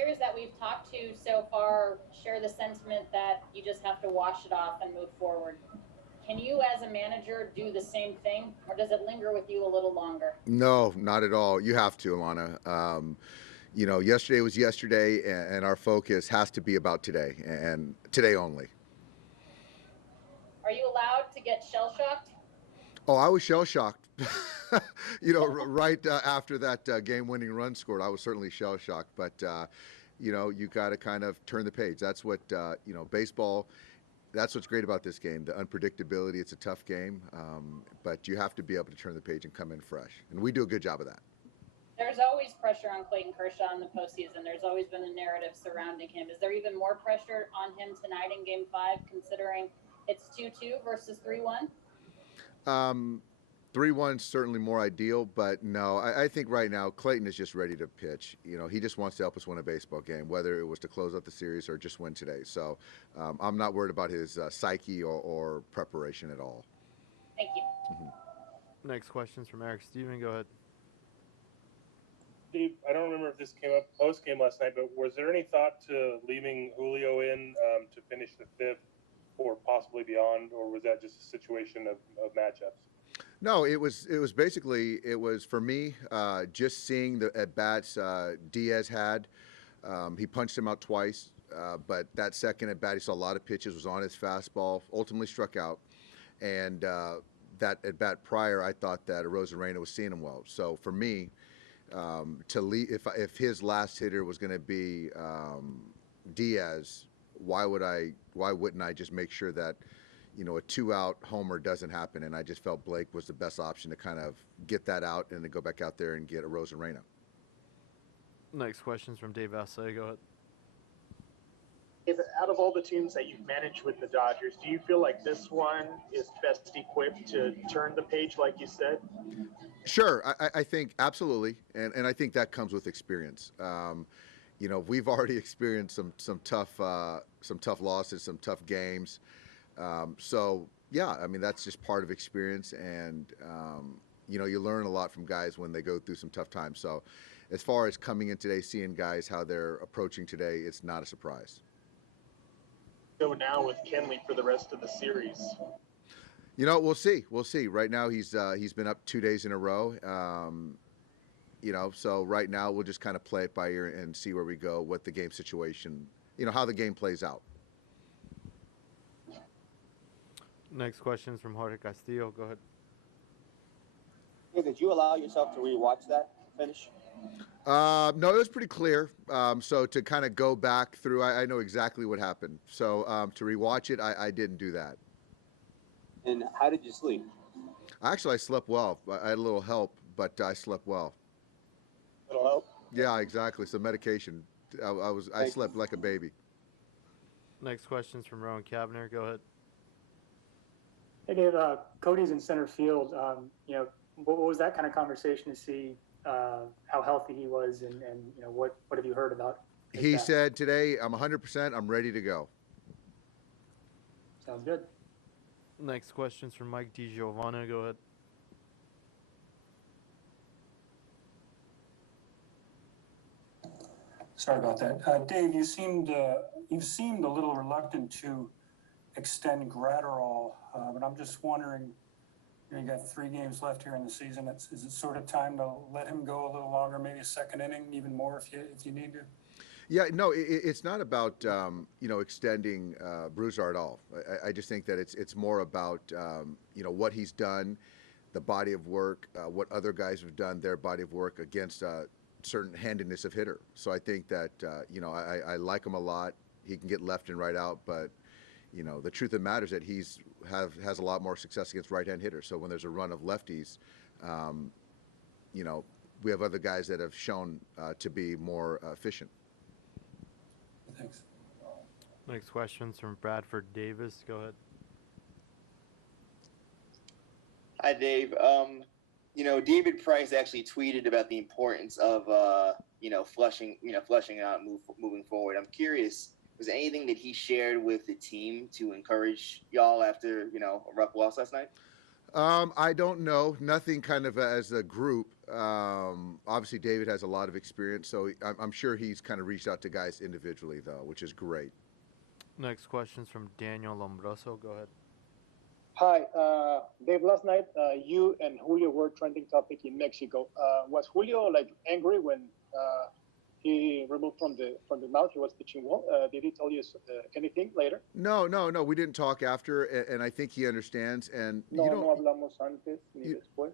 players that we've talked to so far share the sentiment that you just have to wash it off and move forward. Can you, as a manager, do the same thing, or does it linger with you a little longer? No, not at all. You have to, Alana. Yesterday was yesterday, and our focus has to be about today and today only. Are you allowed to get shell shocked? Oh, I was shell shocked. Right after that game-winning run scored, I was certainly shell shocked. But you got to kind of turn the page. That's what baseball. That's what's great about this game, the unpredictability. It's a tough game, but you have to be able to turn the page and come in fresh. And we do a good job of that. There's always pressure on Clayton Kershaw in the postseason. There's always been a narrative surrounding him. Is there even more pressure on him tonight in Game 5, considering it's 2-2 versus 3-1? 3-1 is certainly more ideal, but no, I think right now Clayton is just ready to pitch. He just wants to help us win a baseball game, whether it was to close out the series or just win today. So I'm not worried about his psyche or preparation at all. Thank you. Mm-hmm. Next question's from Eric Steven. Go ahead. Steve, I don't remember if this came up post-game last night, but was there any thought to leaving Julio in to finish the fifth or possibly beyond, or was that just a situation of matchups? No, it was basically for me just seeing the at bats Diaz had. He punched him out twice, but that second at bat he saw a lot of pitches, was on his fastball, ultimately struck out, and that at bat prior I thought that Arozarena was seeing him well. So for me, to leave if his last hitter was going to be Diaz, why wouldn't I just make sure that a 2-out homer doesn't happen? And I just felt Blake was the best option to kind of get that out and then go back out there and get Arozarena. Next question's from Dave Vassay. Go ahead. Out of all the teams that you've managed with the Dodgers, do you feel like this one is best equipped to turn the page, like you said? Sure, I think absolutely, and I think that comes with experience. We've already experienced some tough losses, some tough games. So yeah, I mean that's just part of experience, and you learn a lot from guys when they go through some tough times. So as far as coming in today, seeing guys how they're approaching today, it's not a surprise. Go now with Kenley for the rest of the series. We'll see. Right now he's been up 2 days in a row. So right now we'll just kind of play it by ear and see where we go, what the game situation, how the game plays out. Next question is from Jorge Castillo. Go ahead. Hey, did you allow yourself to rewatch that finish? No, it was pretty clear. So to kind of go back through, I know exactly what happened. So to rewatch it, I didn't do that. And how did you sleep? Actually, I slept well. I had a little help, but I slept well. Little help? Yeah, exactly. Some medication. I slept like a baby. Next question's from Rowan Kavner. Go ahead. Hey, Dave. Cody's in center field. What was that kind of conversation to see how healthy he was, and what have you heard about? He said today, I'm 100%. I'm ready to go. Sounds good. Next question's from Mike DiGiovanna. Go ahead. Sorry about that. Dave, you seemed a little reluctant to extend Gratterall, but I'm just wondering, you got 3 games left here in the season. Is it sort of time to let him go a little longer, maybe a second inning, even more if you need to? Yeah, no, it's not about extending Brusar at all. I just think that it's more about what he's done, the body of work, what other guys have done, their body of work against certain handedness of hitter. So I think that I like him a lot. He can get left and right out, but the truth of the matter is that has a lot more success against right-hand hitters. So when there's a run of lefties, we have other guys that have shown to be more efficient. Thanks. Next question's from Bradford Davis. Go ahead. Hi, Dave. David Price actually tweeted about the importance of flushing out, moving forward. I'm curious, was there anything that he shared with the team to encourage y'all after a rough loss last night? I don't know. Nothing kind of as a group. Obviously, David has a lot of experience, so I'm sure he's kind of reached out to guys individually, though, which is great. Next question's from Daniel Lombroso. Go ahead. Hi, Dave. Last night, you and Julio were trending topic in Mexico. Was Julio like angry when he removed from the mouth? He was pitching well. Did he tell you anything later? No. We didn't talk after, and I think he understands. And No, you don't, no hablamos antes ni después.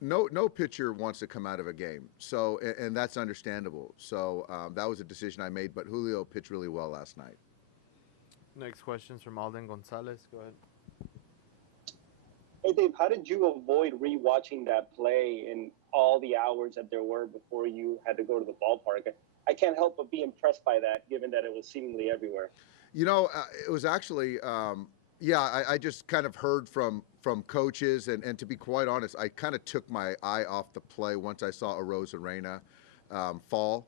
No pitcher wants to come out of a game, so and that's understandable. So that was a decision I made. But Julio pitched really well last night. Next question's from Alden Gonzalez. Go ahead. Hey, Dave, how did you avoid rewatching that play in all the hours that there were before you had to go to the ballpark? I can't help but be impressed by that, given that it was seemingly everywhere. You know, it was actually, I just kind of heard from coaches, and to be quite honest, I kind of took my eye off the play once I saw Arozarena fall.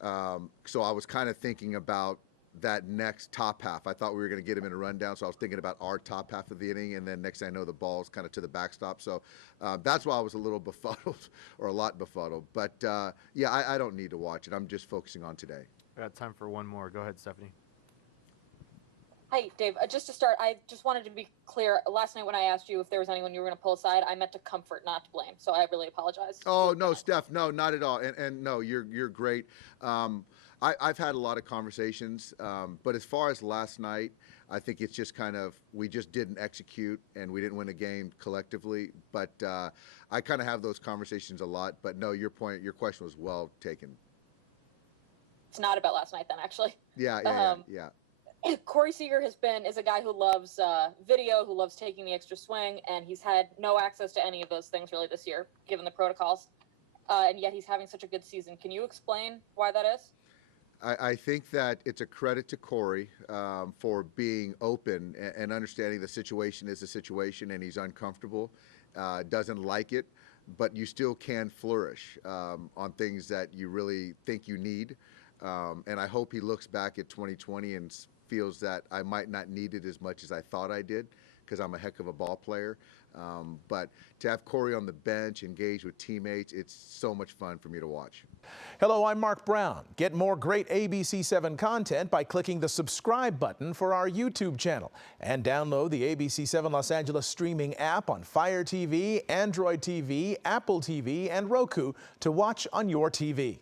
So I was kind of thinking about that next top half. I thought we were going to get him in a rundown, so I was thinking about our top half of the inning, and then next thing I know, the ball's kind of to the backstop. So that's why I was a little befuddled, or a lot befuddled. But I don't need to watch it. I'm just focusing on today. I got time for one more. Go ahead, Stephanie. Hey, Dave, just to start, I just wanted to be clear. Last night when I asked you if there was anyone you were going to pull aside, I meant to comfort, not to blame. So I really apologize. Oh, no, Steph, no, not at all. And no, you're great. I've had a lot of conversations, but as far as last night, I think it's just kind of, we just didn't execute and we didn't win a game collectively. But I kind of have those conversations a lot. But no, your question was well taken. It's not about last night then, actually. Yeah. Corey Seager is a guy who loves video, who loves taking the extra swing, and he's had no access to any of those things really this year, given the protocols. And yet he's having such a good season. Can you explain why that is? I think that it's a credit to Corey for being open and understanding the situation is a situation and he's uncomfortable, doesn't like it, but you still can flourish on things that you really think you need. And I hope he looks back at 2020 and feels that I might not need it as much as I thought I did, because I'm a heck of a ball player. But to have Corey on the bench, engage with teammates, it's so much fun for me to watch. Hello, I'm Mark Brown. Get more great ABC7 content by clicking the subscribe button for our YouTube channel. And download the ABC7 Los Angeles streaming app on Fire TV, Android TV, Apple TV, and Roku to watch on your TV.